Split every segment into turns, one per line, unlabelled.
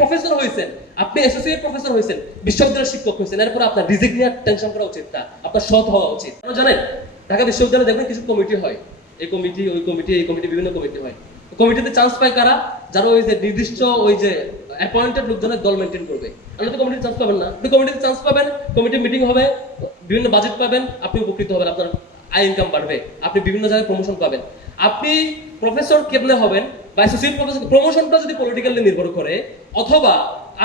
Professor হয়েছেন। আপনি associate professor হয়েছেন, বিশ্ববিদ্যালয়ের শিক্ষক হয়েছেন, এরপর আপনার রিজিক নিয়ে টেনশন করা উচিত না, আপনার সৎ হওয়া উচিত। আপনারা জানেন, ঢাকা বিশ্ববিদ্যালয়ে দেখবেন কিছু কমিটি হয়। এই কমিটি ওই কমিটি এই কমিটি বিভিন্ন কমিটি হয়। কমিটিতে চান্স পায় কারা? যারা ওই যে নির্দিষ্ট ওই যে অ্যাপয়েন্টেড লোকজনের দল মেনটেন করবে। আপনি তো কমিটিতে চান্স পাবেন না। আপনি কমিটিতে চান্স পাবেন কমিটি মিটিং হবে, বিভিন্ন বাজেট পাবেন, আপনি উপকৃত হবেন, আপনার আয় ইনকাম বাড়বে, আপনি বিভিন্ন জায়গায় প্রমোশন পাবেন। আপনি প্রফেসর কেমনে হবেন বা অ্যাসোসিয়েট প্রফেসর প্রমোশনটা যদি পলিটিক্যালি নির্ভর করে, অথবা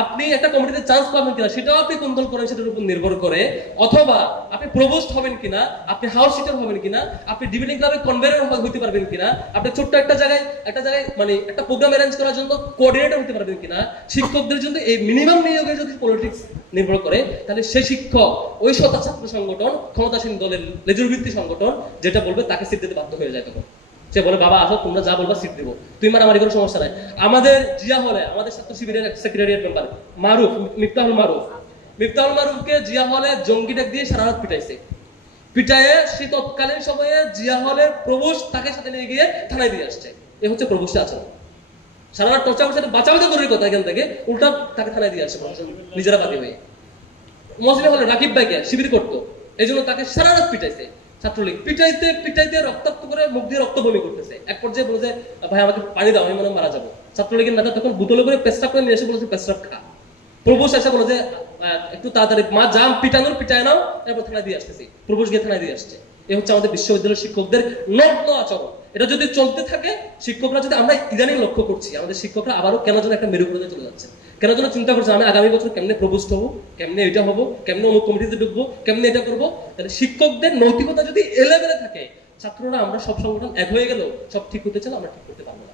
আপনি একটা কমিটিতে চান্স পাবেন কিনা, সেটাও আপনি কোন দল করেন, সেটার উপর নির্ভর করে, অথবা আপনি প্রবোস্ট হবেন কিনা, আপনি হাউস সিটার হবেন কিনা, আপনি ডিবেটিং ক্লাবে কনভেনার হতে পারবেন কিনা, আপনি ছোট্ট একটা জায়গায় একটা জায়গায় মানে একটা প্রোগ্রাম অ্যারেঞ্জ করার জন্য কোঅর্ডিনেটর হতে পারবেন কিনা, শিক্ষকদের জন্য এই মিনিমাম নিয়োগে যদি পলিটিক্স নির্ভর করে, তাহলে সেই শিক্ষক, ওই শতা ছাত্র সংগঠন, ক্ষমতাসীন দলের লেজুর ভিত্তি সংগঠন, যেটা বলবে, তাকে সিট দিতে বাধ্য হয়ে যায় তখন। সে বলে, বাবা, আসো, তোমরা যা বলবা সিট দেবো তুই মার, আমার কোনো সমস্যা নাই। আমাদের জিয়া হলে, আমাদের ছাত্র শিবিরের সেক্রেটারিয়েট মেম্বার মারুফ, মিফতাহুল মারুফ। মিফতাহুল মারুফকে জিয়া হলে জঙ্গি ডাক দিয়ে সারা রাত পিটাইছে। পিটায়ে সে তৎকালীন সময়ে জিয়া হলের প্রবোস তাকে সাথে নিয়ে গিয়ে থানায় দিয়ে আসছে। এ হচ্ছে প্রবোসের আচরণ। সারা রাত টর্চা করছে বাঁচাও তো করার কথা এখান থেকে। উল্টা তাকে থানায় দিয়ে আসছে নিজেরা বাদী হয়ে। মসজিদে হলে রাকিব ভাইকে শিবির করতো। এই জন্য তাকে সারা রাত পিটাইছে। ছাত্রলীগ পিটাইতে পিটাইতে রক্তাক্ত করে মুখ দিয়ে রক্ত বমি করতেছে। এক পর্যায়ে বলে যে ভাই, আমাকে পানি দাও, আমি মনে মারা যাব। ছাত্রলীগের নেতা তখন বোতলে করে পেস্টাপ করে নিয়ে এসে বলেছে পেস্টাপ খা। প্রভুষ এসে বলে যে একটু তাড়াতাড়ি মা জাম পিটানোর, পিটায় নাও, এরপর থানায় দিয়ে আসতেছি। প্রভুষ গিয়ে থানায় দিয়ে আসছে। এ হচ্ছে আমাদের বিশ্ববিদ্যালয়ের শিক্ষকদের নগ্ন আচরণ। এটা যদি চলতে থাকে, শিক্ষকরা যদি আমরা ইদানিং লক্ষ্য করছি, আমাদের শিক্ষকরা আবারও কেন যেন একটা মেরু চলে যাচ্ছে কেন যেন চিন্তা করছে আমি আগামী বছর কেমনে প্রবোস্ট হব, কেমনে এটা হব, কেমনে অমুক কমিটিতে ঢুকবো কেমনে এটা করব তাহলে শিক্ষকদের নৈতিকতা যদি এলেভেলে থাকে, ছাত্ররা আমরা সব সংগঠন এক হয়ে গেলেও সব ঠিক করতে চাইলে আমরা ঠিক করতে পারব না।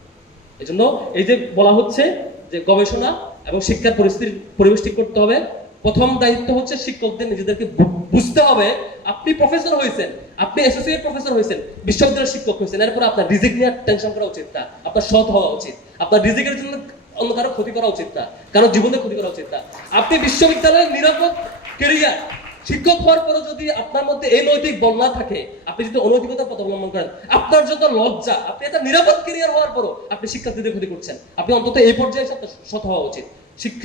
এই জন্য এই যে বলা হচ্ছে যে গবেষণা এবং শিক্ষার পরিস্থিতির পরিবেশ ঠিক করতে হবে। প্রথম দায়িত্ব হচ্ছে শিক্ষকদের নিজেদেরকে বুঝতে হবে, আপনি প্রফেসর হয়েছেন, আপনি অ্যাসোসিয়েট প্রফেসর হয়েছেন, বিশ্ববিদ্যালয়ের শিক্ষক হয়েছেন, এরপর আপনার রিজিক নিয়ে টেনশন করা উচিত না, আপনার সৎ হওয়া উচিত। আপনার রিজিকের জন্য অন্য কারও ক্ষতি করা উচিত না, কারও জীবনে ক্ষতি করা উচিত না। আপনি বিশ্ববিদ্যালয়ের নিরাপদ কেরিয়ার শিক্ষক হওয়ার পরে যদি আপনার মধ্যে এই নৈতিক না থাকে, আপনি যদি অনৈতিকতার পথ অবলম্বন করেন, আপনার যত লজ্জা, আপনি একটা নিরাপদ কেরিয়ার হওয়ার পরও আপনি শিক্ষার্থীদের ক্ষতি করছেন। আপনি অন্তত এই পর্যায়ে সৎ সৎ হওয়া উচিত।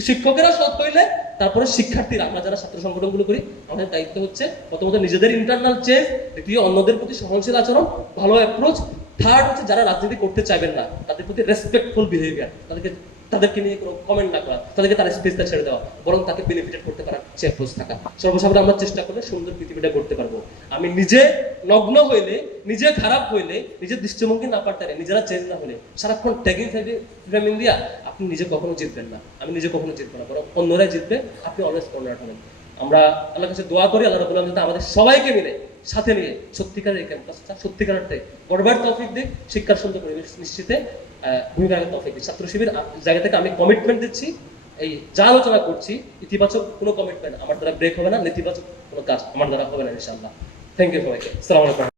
শিক্ষকেরা সৎ হইলে তারপরে শিক্ষার্থীরা, আমরা যারা ছাত্র সংগঠনগুলো করি, আমাদের দায়িত্ব হচ্ছে প্রথমত নিজেদের ইন্টারনাল চেঞ্জ দ্বিতীয় অন্যদের প্রতি সহনশীল আচরণ, ভালো অ্যাপ্রোচ থার্ড হচ্ছে যারা রাজনীতি করতে চাইবেন না, তাদের প্রতি রেসপেক্টফুল বিহেভিয়ার তাদেরকে তাদেরকে নিয়ে কোনো কমেন্ট না করা, তাদেরকে তার স্পেসটা ছেড়ে দেওয়া, বরং তাকে বেনিফিটেড করতে পারার অ্যাপ্রোচ থাকা। সর্বসাধারণ আমরা চেষ্টা করলে সুন্দর পৃথিবীটা করতে পারব। আমি নিজে নগ্ন হইলে, নিজে খারাপ হইলে, নিজের দৃষ্টিভঙ্গি না পারতে নিজেরা চেঞ্জ না হলে, সারাক্ষণ ট্যাগিং ফ্রেমিং দিয়া আপনি নিজে কখনো জিতবেন না। আমি নিজে কখনো জিতবো না, বরং অন্যরাই জিতবে, আপনি অলওয়েজ কর্নার হবেন। আমরা আল্লাহর কাছে দোয়া করি, আল্লাহ যাতে আমাদের সবাইকে মিলে সাথে নিয়ে সত্যিকারের এই ক্যাম্পাসটা সত্যিকার অর্থে গড়বার তফিক দিক, শিক্ষার সুন্দর পরিবেশ নিশ্চিতে ভূমিকা রাখার তফিক দিক। ছাত্র শিবির জায়গা থেকে আমি কমিটমেন্ট দিচ্ছি, এই যা আলোচনা করছি, ইতিবাচক কোনো কমিটমেন্ট আমার দ্বারা ব্রেক হবে না, নেতিবাচক কোনো কাজ আমার দ্বারা হবে না, ইনশাআল্লাহ। থ্যাংক ইউ সবাইকে। আসসালামু আলাইকুম।